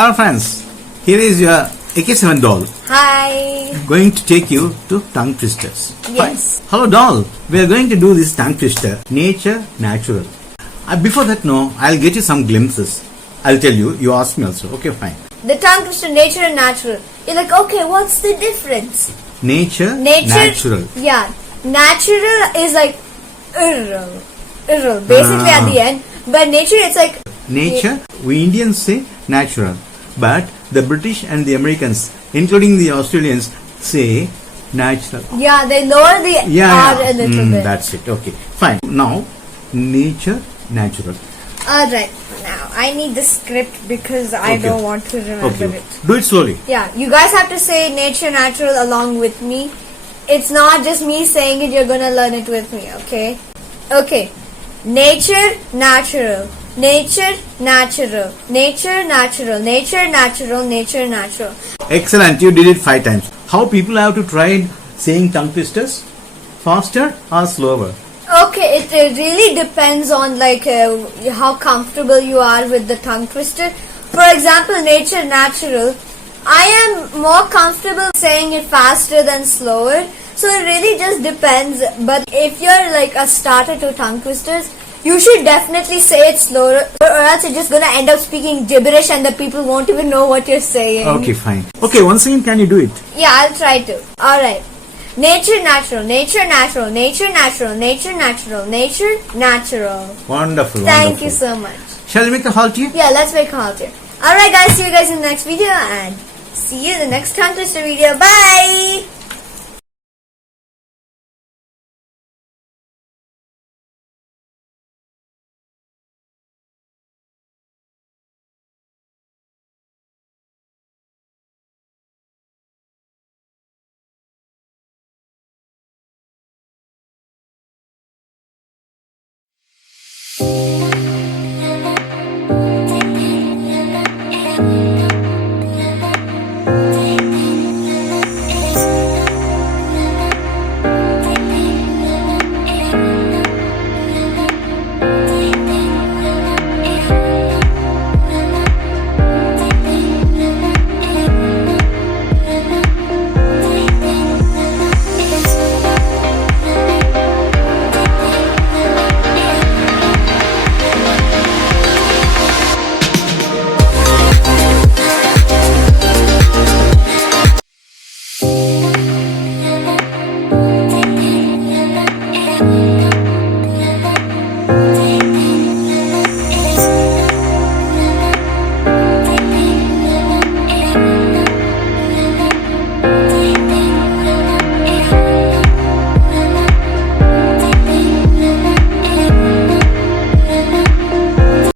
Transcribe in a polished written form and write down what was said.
Hello friends, here is your AK7DOLL. Hi. Going to take you to tongue twisters. Yes. Fine. Hello doll, we are going to do this tongue twister, nature, natural. Before that, no, I'll get you some glimpses. I'll tell you, you ask me also. Okay, fine. The tongue twister, nature and natural. You're like, okay, what's the difference? Nature, natural. Yeah. Natural is like irreal. Basically at the end. But nature, it's like... Nature, we Indians say natural. But the British and the Americans, including the Australians, say natural. Yeah, they lower the R a little bit. That's it. Okay, fine. Now, nature, natural. Alright, now I need the script because I don't want to remember it. Do it slowly. Yeah, you guys have to say nature, natural along with me. It's not just me saying it, you're gonna learn it with me, okay? Okay. Nature, natural. Nature, natural. Nature, natural. Nature, natural. Nature, natural. Excellent. You did it 5 times. How people have to try saying tongue twisters? Faster or slower? Okay, it really depends on like how comfortable you are with the tongue twister. For example, nature, natural. I am more comfortable saying it faster than slower. So it really just depends. But if you're like a starter to tongue twisters, you should definitely say it slower, or else you're just gonna end up speaking gibberish and the people won't even know what you're saying. Okay, fine. Okay, once again, can you do it? Yeah, I'll try to. Alright. Nature, natural. Nature, natural. Nature, natural. Nature, natural. Nature, natural. Wonderful. Thank you so much. Shall we make a halt here? Yeah, let's make a halt here. Alright guys, see you guys in the next video and see you in the next tongue twister video. Bye!